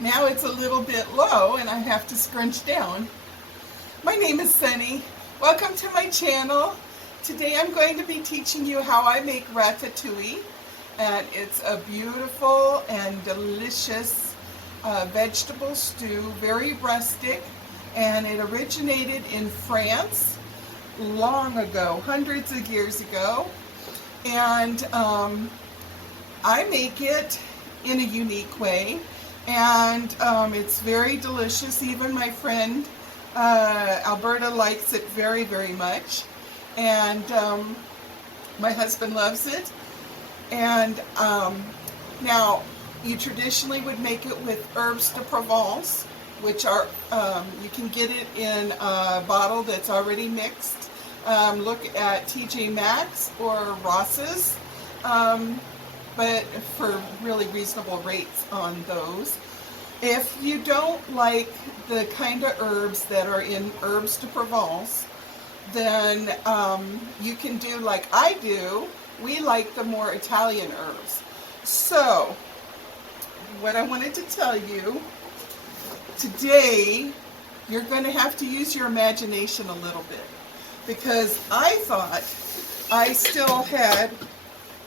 Now it's a little bit low and I have to scrunch down. My name is Sunny. Welcome to my channel. Today I'm going to be teaching you how I make ratatouille. And it's a beautiful and delicious vegetable stew, very rustic. And it originated in France long ago, hundreds of years ago. And I make it in a unique way. And it's very delicious. Even my friend Alberta likes it very, very much. And my husband loves it. And now you traditionally would make it with herbs de Provence, which are, you can get it in a bottle that's already mixed. Look at TJ Maxx or Ross's, but for really reasonable rates on those. If you don't like the kind of herbs that are in herbs de Provence, then you can do like I do. We like the more Italian herbs. So, what I wanted to tell you, today you're going to have to use your imagination a little bit, because I thought I still had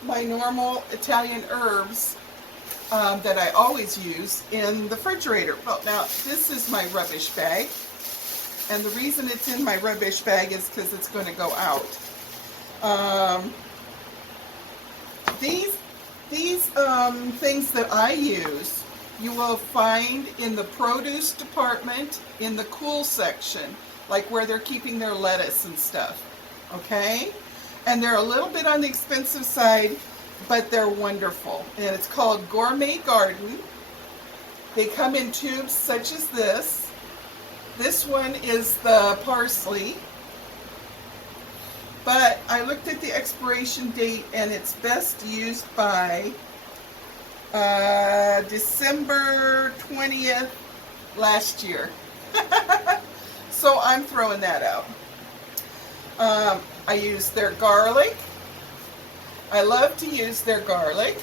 my normal Italian herbs that I always use in the refrigerator. Well, now this is my rubbish bag, and the reason it's in my rubbish bag is because it's going to go out. These things that I use, you will find in the produce department in the cool section, like where they're keeping their lettuce and stuff, okay? And they're a little bit on the expensive side, but they're wonderful. And it's called Gourmet Garden. They come in tubes such as this. This one is the parsley. But I looked at the expiration date and it's best used by December 20th last year. So I'm throwing that out. I use their garlic. I love to use their garlic.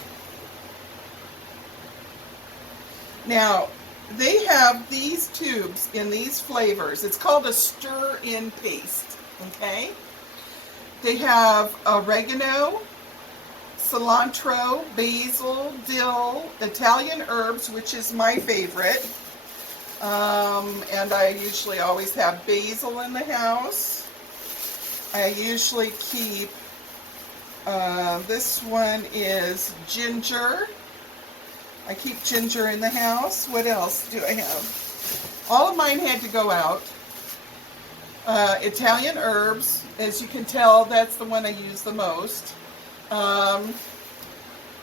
Now, they have these tubes in these flavors. It's called a stir-in paste, okay? They have oregano, cilantro, basil, dill, Italian herbs, which is my favorite. And I usually always have basil in the house. I usually keep, this one is ginger. I keep ginger in the house. What else do I have? All of mine had to go out. Italian herbs, as you can tell, that's the one I use the most.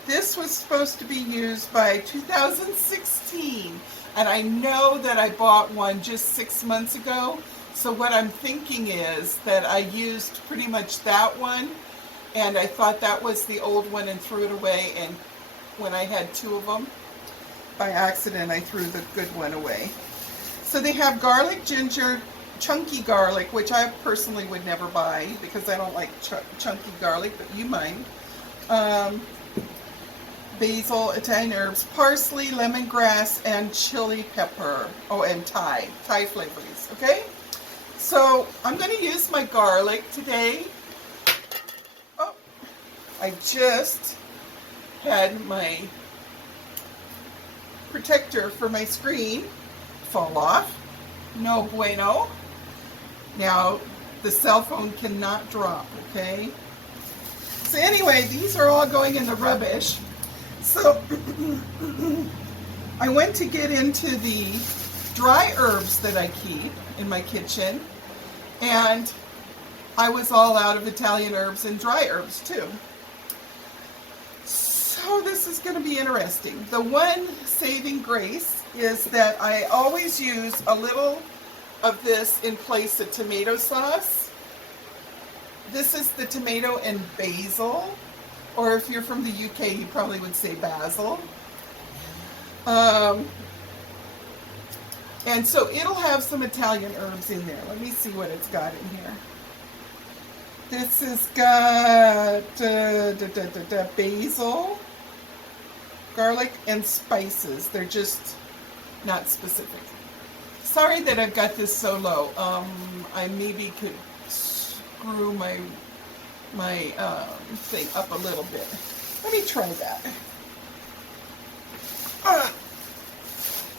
This was supposed to be used by 2016, and I know that I bought one just 6 months ago. So what I'm thinking is that I used pretty much that one, and I thought that was the old one and threw it away, and when I had two of them, by accident I threw the good one away. So they have garlic, ginger, chunky garlic, which I personally would never buy because I don't like chunky garlic, but you mind. Basil, Italian herbs, parsley, lemongrass, and chili pepper. Oh, and Thai flavorings, okay? So I'm going to use my garlic today. Oh, I just had my protector for my screen fall off. No bueno. Now, the cell phone cannot drop, okay? So anyway, these are all going in the rubbish. So, I went to get into the dry herbs that I keep in my kitchen, and I was all out of Italian herbs and dry herbs too. So this is going to be interesting. The one saving grace is that I always use a little of this in place of tomato sauce. This is the tomato and basil, or if you're from the UK, you probably would say basil. And so it'll have some Italian herbs in there. Let me see what it's got in here. This has got basil, garlic, and spices. They're just not specific. Sorry that I've got this so low. I maybe could screw my thing up a little bit. Let me try that.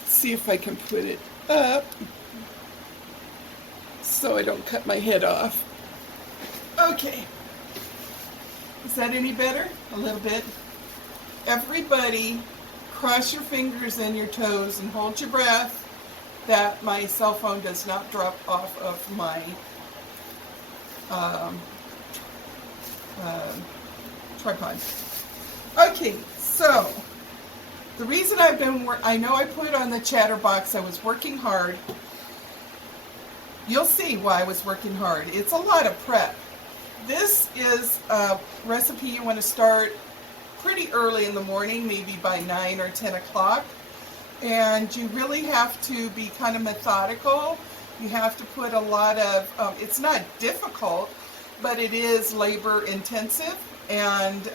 See if I can put it up so I don't cut my head off. Okay. Is that any better? A little bit. Everybody, cross your fingers and your toes and hold your breath that my cell phone does not drop off of my tripod. Okay, so the reason I've been I know I put on the chatterbox I was working hard. You'll see why I was working hard. It's a lot of prep. This is a recipe you want to start pretty early in the morning, maybe by 9 or 10 o'clock. And you really have to be kind of methodical. You have to put a lot of, it's not difficult, but it is labor intensive. And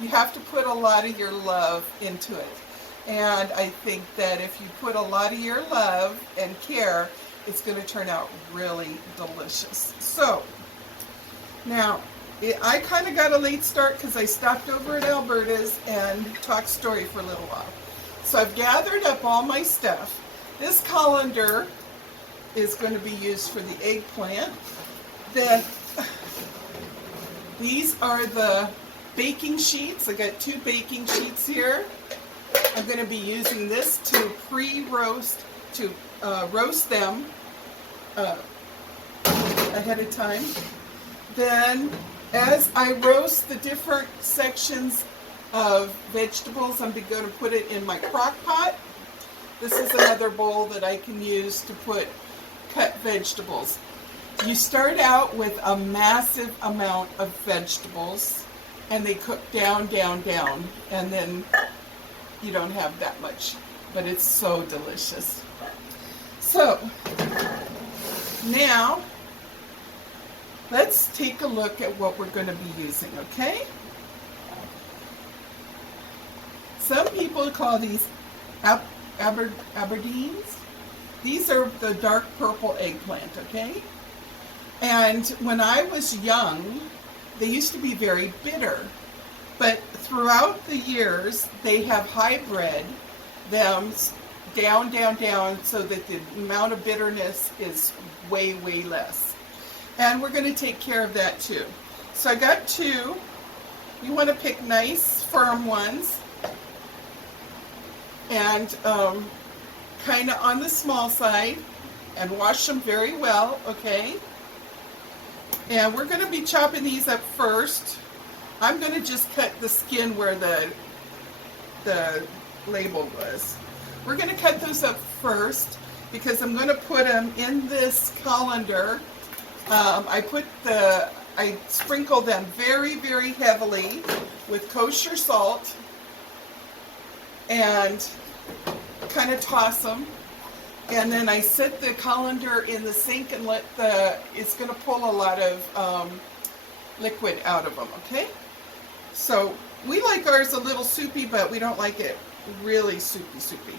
you have to put a lot of your love into it. And I think that if you put a lot of your love and care, it's going to turn out really delicious. So, now, I kind of got a late start because I stopped over at Alberta's and talked story for a little while. So I've gathered up all my stuff. This colander is going to be used for the eggplant. Then these are the baking sheets. I got 2 baking sheets here. I'm going to be using this to pre-roast, to roast them ahead of time. Then, as I roast the different sections of vegetables, I'm going to put it in my crock pot. This is another bowl that I can use to put cut vegetables. You start out with a massive amount of vegetables, and they cook down, down, down, and then you don't have that much, but it's so delicious. So, now, let's take a look at what we're going to be using, okay? Some people call these Aberdeens. These are the dark purple eggplant, okay? And when I was young, they used to be very bitter. But throughout the years, they have hybrid them down, down, down, so that the amount of bitterness is way, way less. And we're going to take care of that too. So I got 2. You want to pick nice, firm ones. And kind of on the small side. And wash them very well, okay? And we're going to be chopping these up first. I'm going to just cut the skin where the label was. We're going to cut those up first because I'm going to put them in this colander. I sprinkle them very, very heavily with kosher salt and kind of toss them. And then I set the colander in the sink and it's going to pull a lot of liquid out of them, okay? So we like ours a little soupy, but we don't like it really soupy.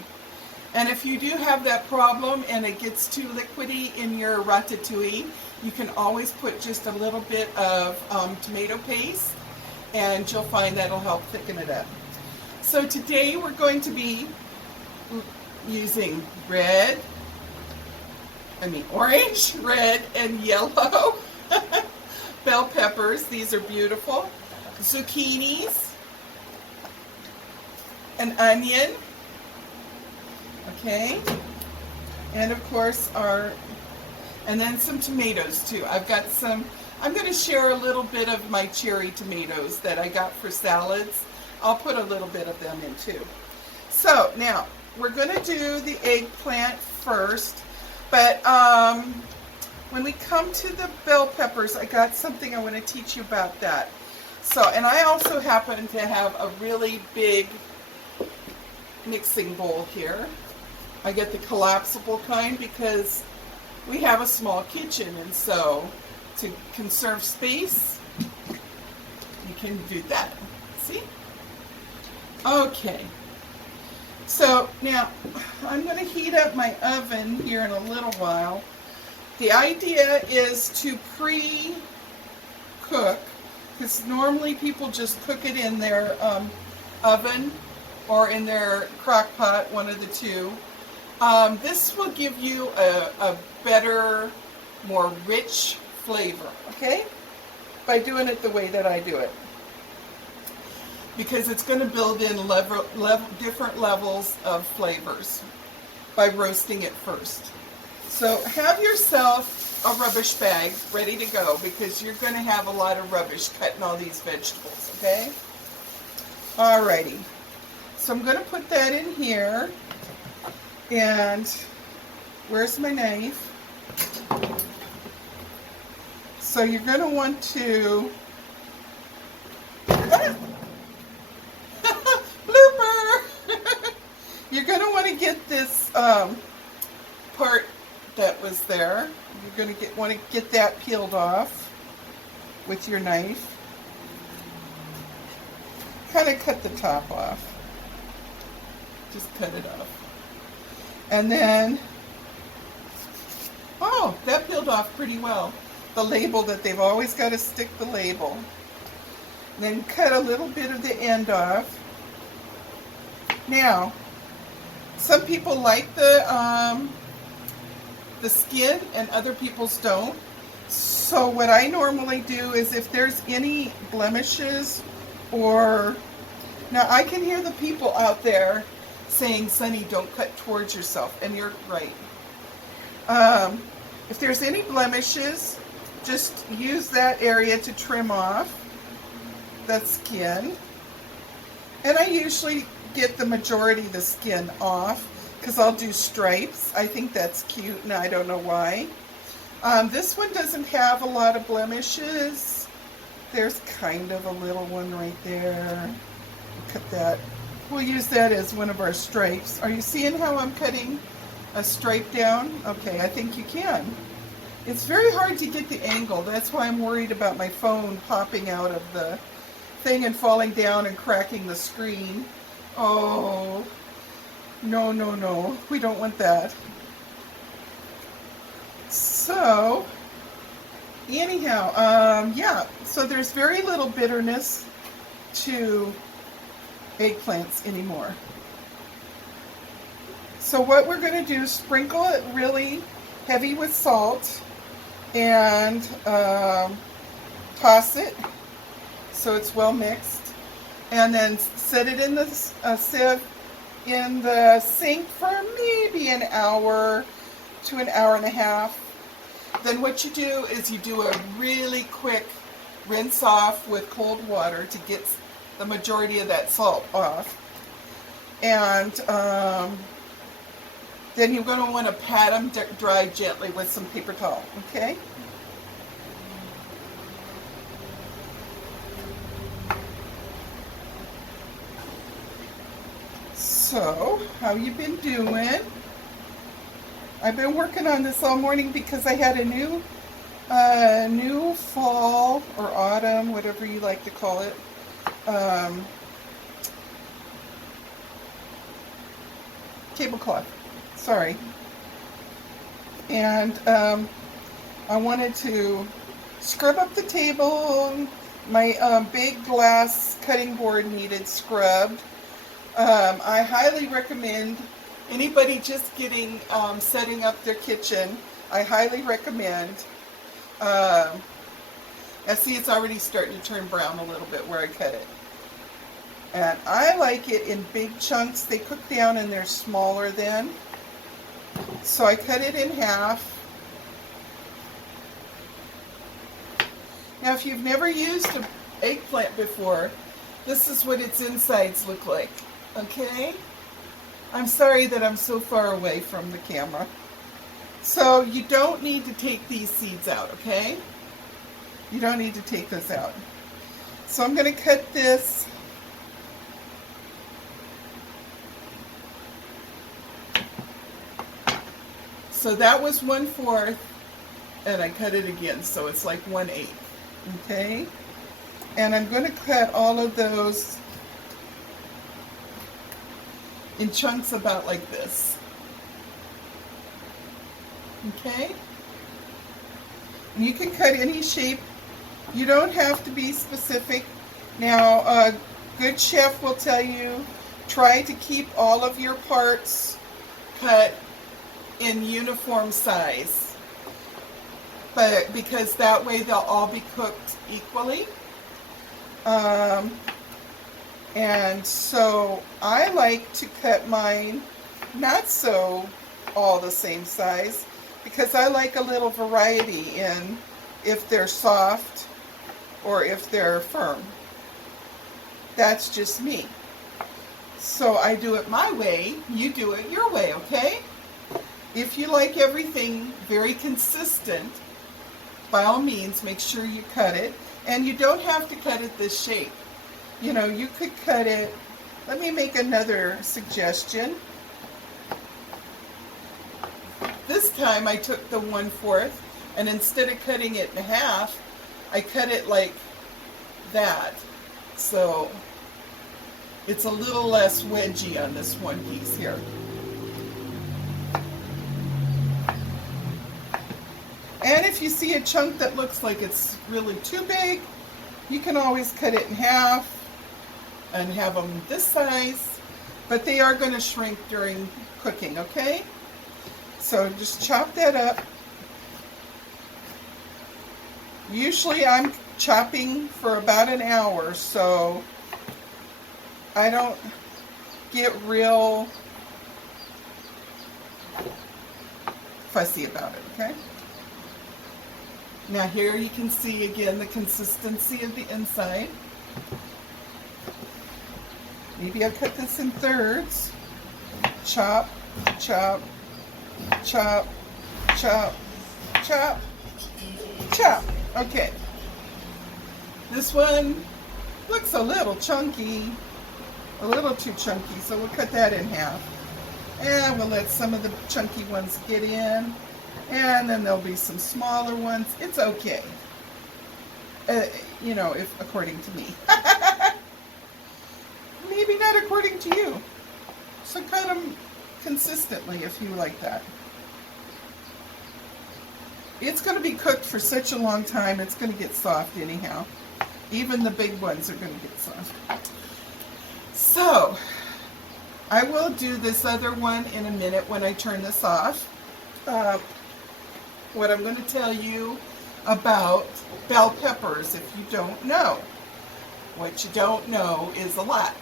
And if you do have that problem and it gets too liquidy in your ratatouille, you can always put just a little bit of tomato paste, and you'll find that'll help thicken it up. So today we're going to be using orange, red, and yellow bell peppers. These are beautiful. Zucchinis, an onion, okay, and of course and then some tomatoes too. I've got some, I'm going to share a little bit of my cherry tomatoes that I got for salads. I'll put a little bit of them in too. So now, we're going to do the eggplant first, but when we come to the bell peppers, I got something I want to teach you about that. So, and I also happen to have a really big mixing bowl here. I get the collapsible kind because we have a small kitchen, and so to conserve space, you can do that. See? Okay. So now I'm going to heat up my oven here in a little while. The idea is to pre-cook, because normally people just cook it in their oven or in their crock pot, one of the two. This will give you a better, more rich flavor, okay? By doing it the way that I do it. Because it's going to build in different levels of flavors by roasting it first. So have yourself a rubbish bag ready to go, because you're going to have a lot of rubbish cutting all these vegetables, okay? Alrighty. So I'm going to put that in here. And where's my knife? So you're going to want to... Blooper! You're going to want to get this part that was there. You're going to want to get that peeled off with your knife. Kind of cut the top off. Just cut it off. And then, oh, that peeled off pretty well. The label that they've always got to stick the label. Then cut a little bit of the end off. Now, some people like the skin and other people's don't. So what I normally do is, if there's any blemishes or... Now I can hear the people out there saying, Sunny, don't cut towards yourself, and you're right. If there's any blemishes, just use that area to trim off that skin. And I usually get the majority of the skin off, because I'll do stripes. I think that's cute, and I don't know why. This one doesn't have a lot of blemishes. There's kind of a little one right there. Cut that. We'll use that as one of our stripes. Are you seeing how I'm cutting a stripe down? Okay, I think you can. It's very hard to get the angle. That's why I'm worried about my phone popping out of the thing and falling down and cracking the screen. Oh, no, no, no. We don't want that. So, anyhow, yeah. So there's very little bitterness to eggplants anymore. So what we're going to do is sprinkle it really heavy with salt and toss it so it's well mixed, and then set it in the sieve in the sink for maybe an hour to an hour and a half. Then what you do is you do a really quick rinse off with cold water to get the majority of that salt off. And then you're going to want to pat them dry gently with some paper towel, okay? So, how you been doing? I've been working on this all morning because I had a new fall or autumn, whatever you like to call it, tablecloth. Sorry. And I wanted to scrub up the table. My big glass cutting board needed scrubbed. I highly recommend anybody just getting setting up their kitchen. I highly recommend. I see it's already starting to turn brown a little bit where I cut it. And I like it in big chunks. They cook down and they're smaller then. So I cut it in half. Now if you've never used an eggplant before, this is what its insides look like. Okay? I'm sorry that I'm so far away from the camera. So you don't need to take these seeds out, okay? You don't need to take this out. So I'm going to cut this. So that was 1/4, and I cut it again, so it's like 1/8, okay? And I'm going to cut all of those in chunks about like this. Okay? And you can cut any shape. You don't have to be specific. Now, a good chef will tell you, try to keep all of your parts cut in uniform size, but because that way they'll all be cooked equally. And so I like to cut mine not so all the same size, because I like a little variety in if they're soft or if they're firm. That's just me. So I do it my way, you do it your way, okay? If you like everything very consistent, by all means, make sure you cut it. And you don't have to cut it this shape. You know, you could cut it, let me make another suggestion. This time I took the 1/4, and instead of cutting it in half, I cut it like that. So it's a little less wedgy on this one piece here. And if you see a chunk that looks like it's really too big, you can always cut it in half and have them this size, but they are going to shrink during cooking, okay? So just chop that up. Usually I'm chopping for about an hour, so I don't get real fussy about it, okay? Now here you can see again the consistency of the inside. Maybe I'll cut this in thirds. Chop, chop, chop, chop, chop, chop. Okay. This one looks a little chunky, a little too chunky, so we'll cut that in half. And we'll let some of the chunky ones get in. And then there'll be some smaller ones. It's okay. You know, if according to me. Maybe not according to you. So cut them consistently if you like that. It's going to be cooked for such a long time, it's going to get soft anyhow. Even the big ones are going to get soft. So, I will do this other one in a minute when I turn this off. What I'm going to tell you about bell peppers, if you don't know. What you don't know is a lot.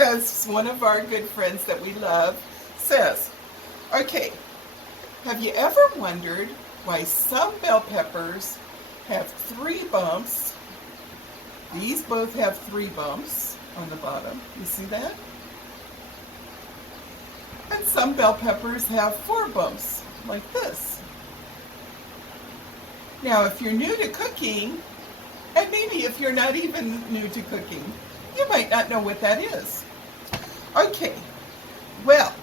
As one of our good friends that we love says. Okay, have you ever wondered why some bell peppers have 3 bumps? These both have 3 bumps on the bottom. You see that? And some bell peppers have 4 bumps, like this. Now, if you're new to cooking, and maybe if you're not even new to cooking, you might not know what that is. Okay, well,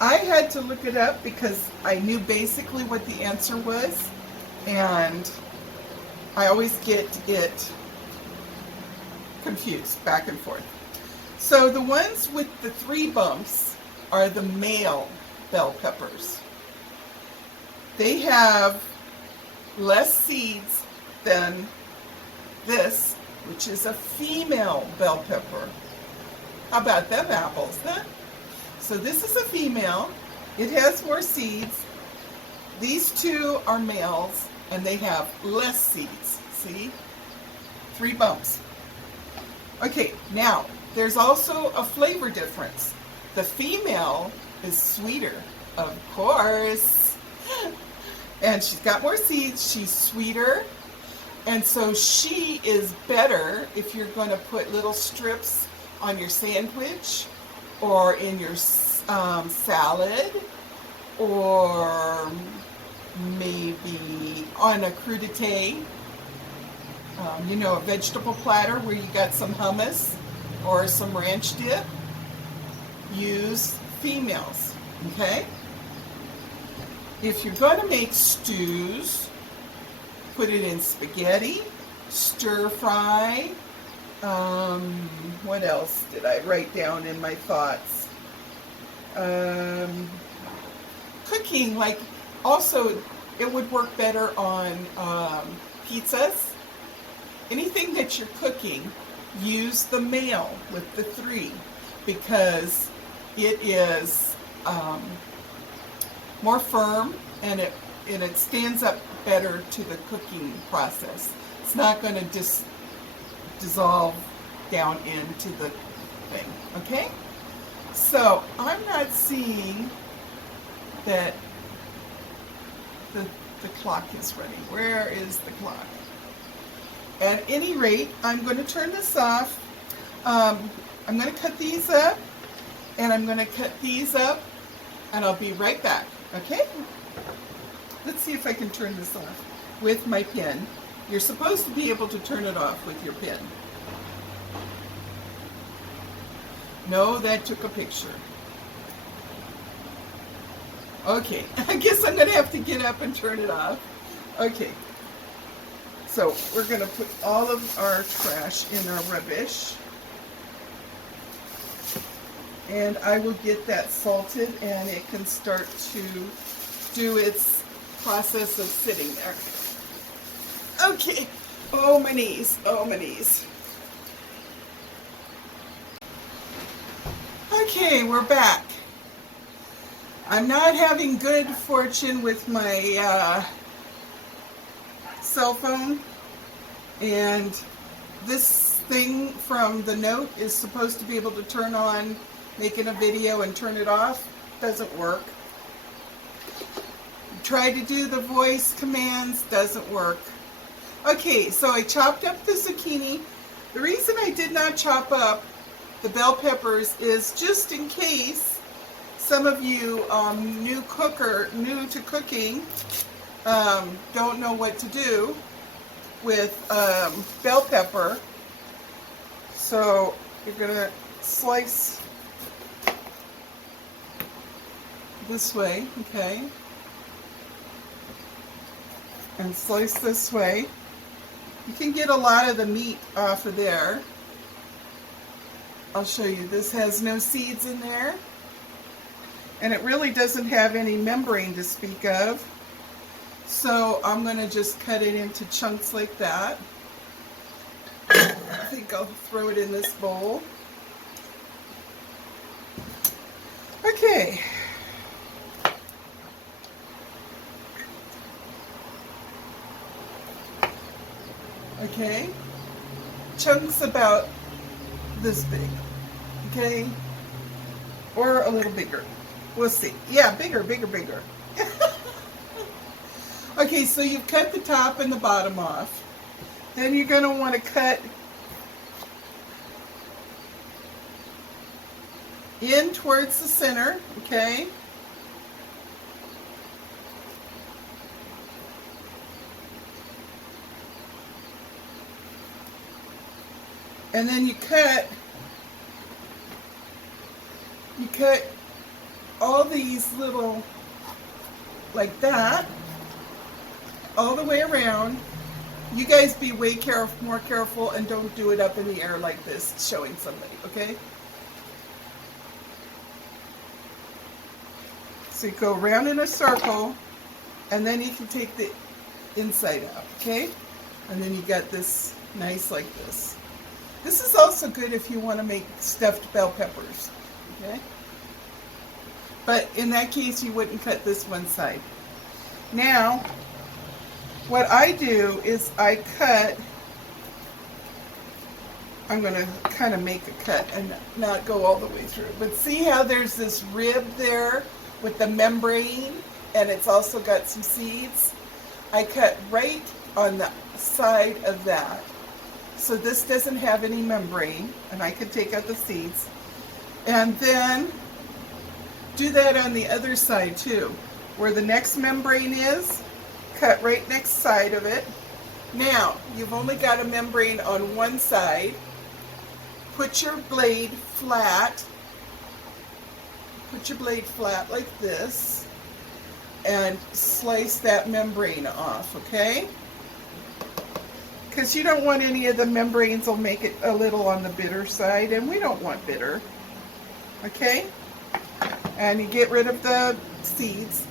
I had to look it up because I knew basically what the answer was, and I always get it confused back and forth. So the ones with the 3 bumps are the male bell peppers. They have less seeds than this, which is a female bell pepper. How about them apples, huh? So this is a female. It has more seeds. These 2 are males, and they have less seeds. See? 3 bumps. Okay, now, there's also a flavor difference. The female is sweeter, of course. And she's got more seeds, she's sweeter, and so she is better if you're going to put little strips on your sandwich or in your salad, or maybe on a crudité, you know, a vegetable platter where you got some hummus or some ranch dip. Use females, okay? If you're going to make stews, put it in spaghetti, stir fry, what what else did I write down in my thoughts? Cooking, like, also it would work better on pizzas. Anything that you're cooking, use the male with the 3 because it is more firm and it stands up better to the cooking process. It's not going to just dissolve down into the thing, okay? So I'm not seeing that the clock is running. Where is the clock? At any rate, I'm going to turn this off. I'm going to cut these up, and I'm going to cut these up, and I'll be right back, okay? Let's see if I can turn this off with my pen. You're supposed to be able to turn it off with your pen. No, that took a picture. Okay, I guess I'm going to have to get up and turn it off. Okay, so we're going to put all of our trash in our rubbish. And I will get that salted and it can start to do its process of sitting there. Okay, oh my knees, oh my knees. Okay, we're back. I'm not having good fortune with my cell phone, and this thing from the Note is supposed to be able to turn on making a video and turn it off. Doesn't work. Try to do the voice commands, doesn't work. Okay, so I chopped up the zucchini. The reason I did not chop up the bell peppers is just in case some of you new to cooking don't know what to do with bell pepper. So you're going to slice this way, okay, and slice this way. You can get a lot of the meat off of there. I'll show you. This has no seeds in there, and it really doesn't have any membrane to speak of. So I'm going to just cut it into chunks like that. I think I'll throw it in this bowl. Okay. Okay. Chunks about this big. Okay. Or a little bigger. We'll see. Yeah, bigger, bigger, bigger. Okay, so you've cut the top and the bottom off. Then you're going to want to cut in towards the center, okay? And then you cut all these little, like that, all the way around. You guys be way more careful and don't do it up in the air like this, showing somebody, okay? So you go around in a circle, and then you can take the inside out, okay? And then you got this nice like this. This is also good if you want to make stuffed bell peppers, okay? But in that case, you wouldn't cut this one side. Now, what I do is I cut, I'm going to kind of make a cut and not go all the way through. But see how there's this rib there with the membrane, and it's also got some seeds? I cut right on the side of that. So this doesn't have any membrane, and I could take out the seeds. And then do that on the other side too. Where the next membrane is, cut right next side of it. Now, you've only got a membrane on one side. Put your blade flat. Put your blade flat like this, and slice that membrane off, okay? because you don't want any of the membranes will make it a little on the bitter side, and we don't want bitter. Okay? And you get rid of the seeds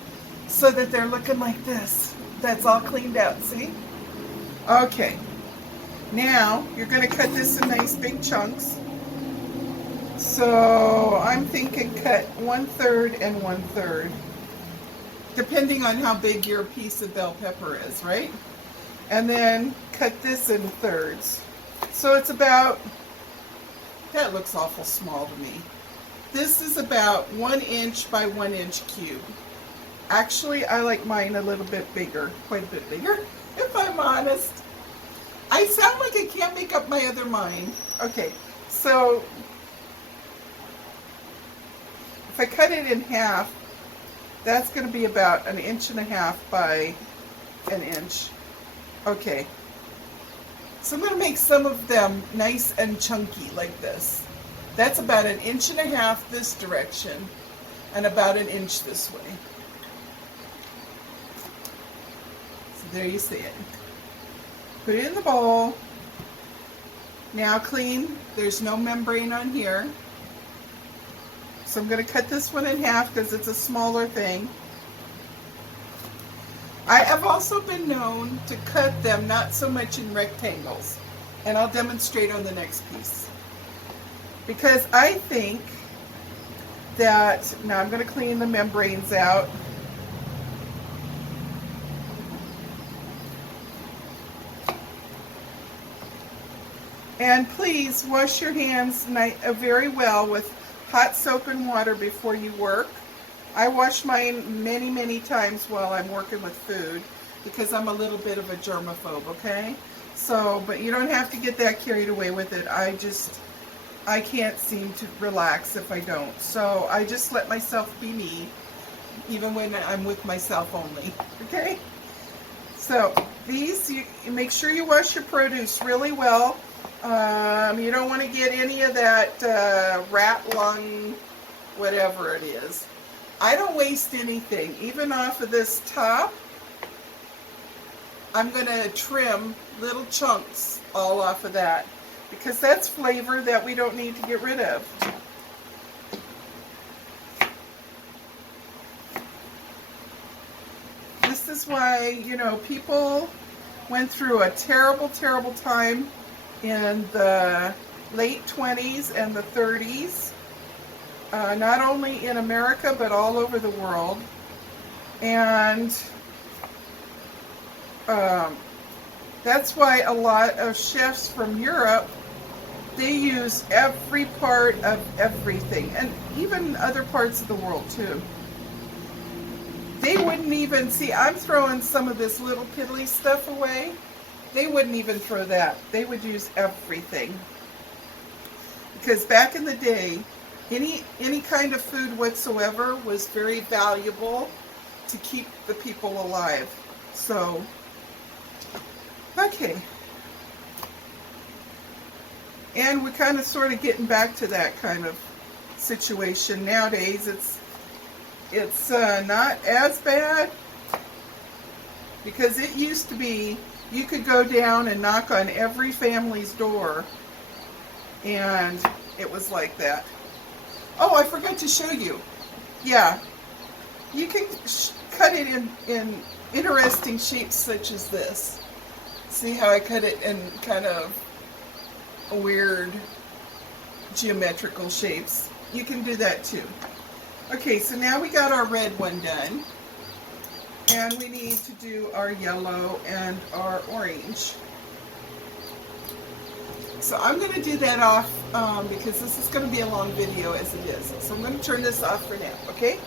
so that they're looking like this. That's all cleaned out, see? Okay. Now, you're going to cut this in nice big chunks. So, I'm thinking cut 1/3 and 1/3. Depending on how big your piece of bell pepper is, right? And then cut this in thirds. So it's about, that looks awful small to me. This is about 1 inch by 1 inch cube. Actually, I like mine a little bit bigger, quite a bit bigger, if I'm honest. I sound like I can't make up my other mind. Okay, so if I cut it in half, that's going to be about 1.5 inches by 1 inch. Okay, so I'm going to make some of them nice and chunky like this. That's about 1.5 inches this direction and about 1 inch this way. So there you see it. Put it in the bowl. Now clean. There's no membrane on here. So I'm going to cut this one in half because it's a smaller thing. I have also been known to cut them not so much in rectangles, and I'll demonstrate on the next piece. Because I think that, now I'm going to clean the membranes out. And please wash your hands very well with hot soap and water before you work. I wash mine many, many times while I'm working with food because I'm a little bit of a germaphobe, okay? So, but you don't have to get that carried away with it. I can't seem to relax if I don't. So I just let myself be me, even when I'm with myself only, okay? So these, you make sure you wash your produce really well. You don't want to get any of that rat lung, whatever it is. I don't waste anything. Even off of this top, I'm going to trim little chunks all off of that because that's flavor that we don't need to get rid of. This is why, you know, people went through a terrible, terrible time in the late 20s and the 30s, not only in America but all over the world, and that's why a lot of chefs from Europe, they use every part of everything, and even other parts of the world too. They wouldn't even, see, I'm throwing some of this little piddly stuff away. They wouldn't even throw that. They would use everything. Because back in the day, any kind of food whatsoever was very valuable to keep the people alive. So, okay. And we're kind of sort of getting back to that kind of situation nowadays. It's not as bad, because it used to be you could go down and knock on every family's door and it was like that. Oh, I forgot to show you. Yeah, you can cut it in interesting shapes such as this. See how I cut it in kind of weird geometrical shapes? You can do that too. Okay, so now we got our red one done. And we need to do our yellow and our orange. So I'm going to do that off because this is going to be a long video as it is. So I'm going to turn this off for now, okay?